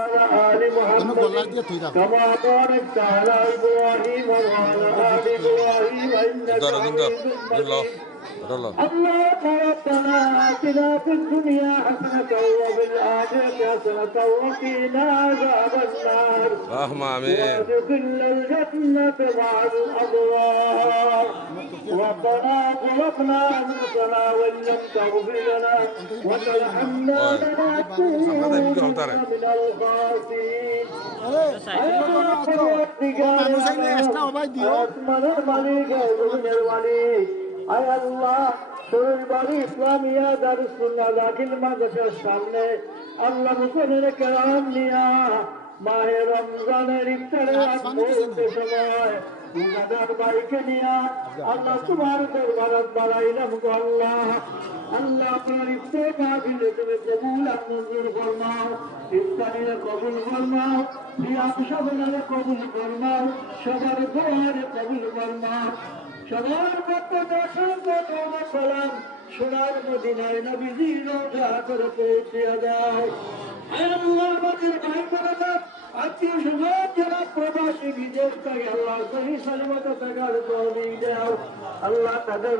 آل محمد كما باركت على إبراهيم وعلى آل إبراهيم إنك حميد مجيد اللهم ربنا آتنا في الدنيا حسنة وفي الآخرة حسنة وقنا عذاب النار وادخلنا الجنة مع الأبرار ربنا ظلمنا أنفسنا وإن لم تغفر لنا وترحمنا لنكونن من الخاسرين আসমানের মালিক জমিনের মালিক আয় আল্লাহ শরীর বাড়ি ইসলামিয়া দারুস সুন্নাহ দাখিল মাদ্রাসার সামনে আল্লাহ মুসলিমের কেরাম নিয়া মাহে রমজানের ইফতারের আগ মুহূর্তে সময় রোজাদার ভাইকে নিয়া আল্লাহ তোমার দরবারে বাড়াইলাম গো আল্লাহ আল্লাহ আপনার ইফতার মাহফিলে তুমি কবুল আর মঞ্জুর ফরমাও ইফতারিরে কবুল ফরমাও বিয়াত সাধনারে কবুল ফরমাও সবার দোয়ারে কবুল ফরমাও সবার মধ্যে অসংখ্য দরুদ সালাম সোনার মদিনায় নবীজির রওজা করে পৌঁছে দাও হে আল্লাহ আমাদের ভাই বোনেরা আত্মীয় স্বজন যারা প্রবাসী বিদেশ থেকে আল্লাহ সহি সালামত থাকার তৌফিক দাও আল্লাহ তাদের